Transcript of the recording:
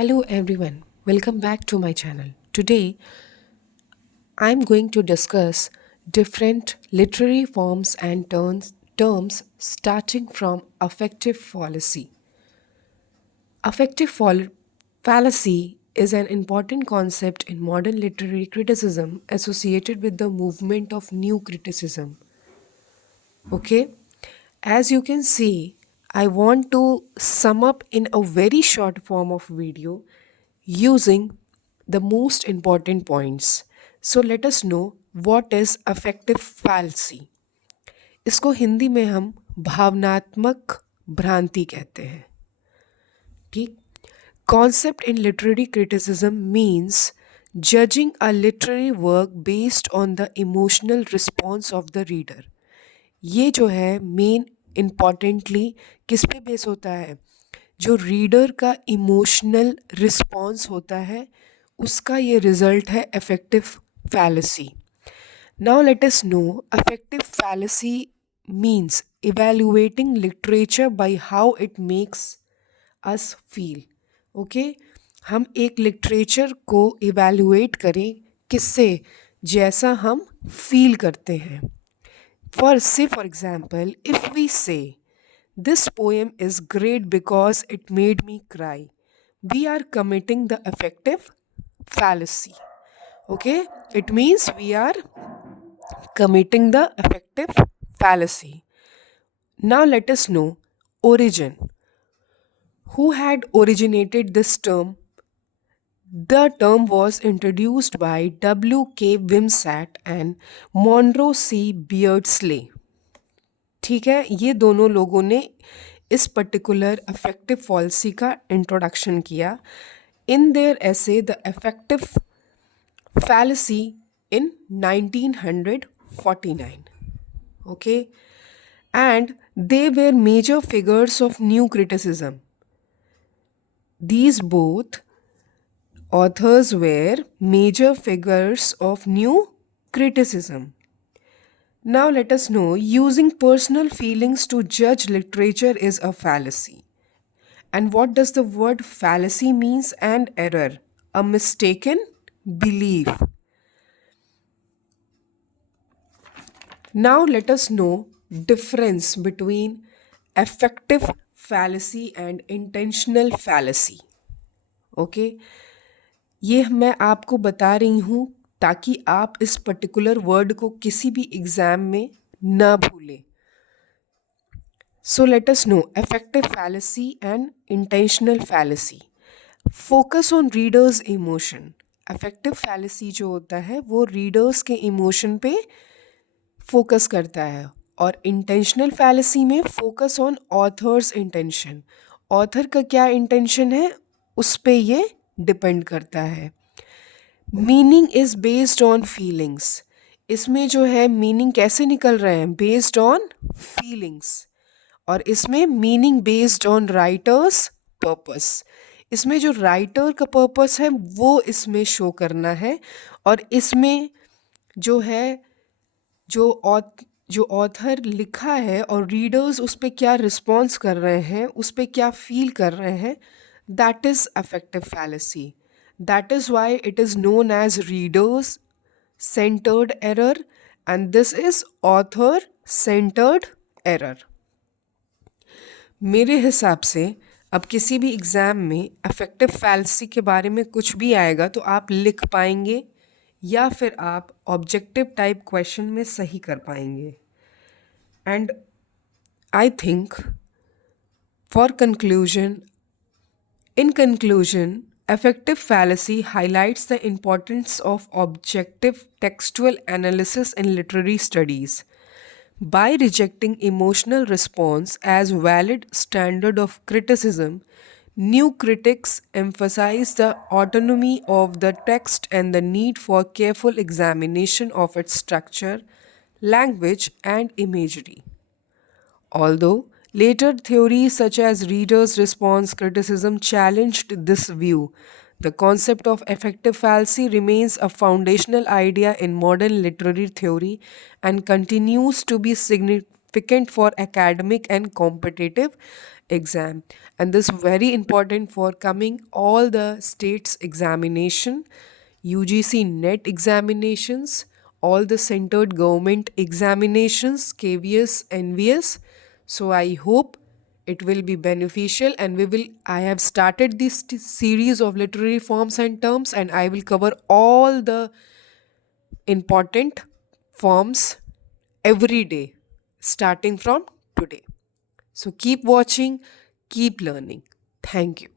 Hello everyone, welcome back to my channel. Today I'm going to discuss different literary forms and terms starting from affective fallacy. Affective fallacy is an important concept in modern literary criticism associated with the movement of new criticism. Okay? As you can see, I want to sum up in a very short form of video using the most important points. So let us know what is affective fallacy. इसको हिंदी में हम भावनात्मक भ्रांति कहते हैं. ठीक. Concept in literary criticism means judging a literary work based on the emotional response of the reader. ये जो है मेन इम्पॉर्टेंटली किस पे बेस होता है? जो रीडर का इमोशनल रिस्पॉन्स होता है उसका ये रिजल्ट है affective fallacy. Now let us know affective fallacy means evaluating literature by how it makes us feel. Okay, हम एक लिटरेचर को इवेल्युएट करें किससे? जैसा हम फील करते हैं. For example, if we say, this poem is great because it made me cry, we are committing the affective fallacy. Okay, it means we are committing the affective fallacy. Now let us know origin. Who had originated this term? The term was introduced by W.K. Wimsatt and Monroe C. Beardsley. ठीक है, ये दोनों लोगों ने इस particular affective fallacy का introduction किया in their essay the affective fallacy in 1949. Okay, and they were major figures of new criticism. These both authors were major figures of new criticism. Now let us know using personal feelings to judge literature is a fallacy. And what does the word fallacy means? And error, a mistaken belief. Now let us know difference between affective fallacy and intentional fallacy. Okay, ये मैं आपको बता रही हूँ ताकि आप इस particular word को किसी भी एग्जाम में ना भूलें. So let us know affective fallacy and intentional fallacy. Focus on readers emotion. Affective fallacy जो होता है वो रीडर्स के इमोशन पे फोकस करता है और इंटेंशनल फैलेसी में focus on authors intention. Author का क्या इंटेंशन है उस पे ये डिपेंड करता है. Meaning is based on feelings. इसमें जो है मीनिंग कैसे निकल रहे हैं? Based on feelings. और इसमें meaning based on writers purpose. इसमें जो राइटर का पर्पस है वो इसमें शो करना है और इसमें जो है जो ऑथर लिखा है और रीडर्स उस पर क्या रिस्पॉन्स कर रहे हैं, उस पर क्या फील कर रहे हैं, that is affective fallacy. That is why it is known as readers centered error and this is author centered error. मेरे हिसाब से अब किसी भी एग्ज़ाम में अफेक्टिव फैलेसी के बारे में कुछ भी आएगा तो आप लिख पाएंगे या फिर आप ऑब्जेक्टिव टाइप क्वेश्चन में सही कर पाएंगे. And I think for conclusion, in conclusion, affective fallacy highlights the importance of objective textual analysis in literary studies. By rejecting emotional response as valid standard of criticism, new critics emphasize the autonomy of the text and the need for careful examination of its structure, language, and imagery. Although later theories such as reader's response criticism challenged this view, the concept of affective fallacy remains a foundational idea in modern literary theory and continues to be significant for academic and competitive exam, and this very important for coming all the states examination, UGC net examinations, all the centered government examinations, KVS, NVS. So I hope it will be beneficial, and we will I have started this series of literary forms and terms, and I will cover all the important forms every day starting from today. So keep watching, keep learning. Thank you.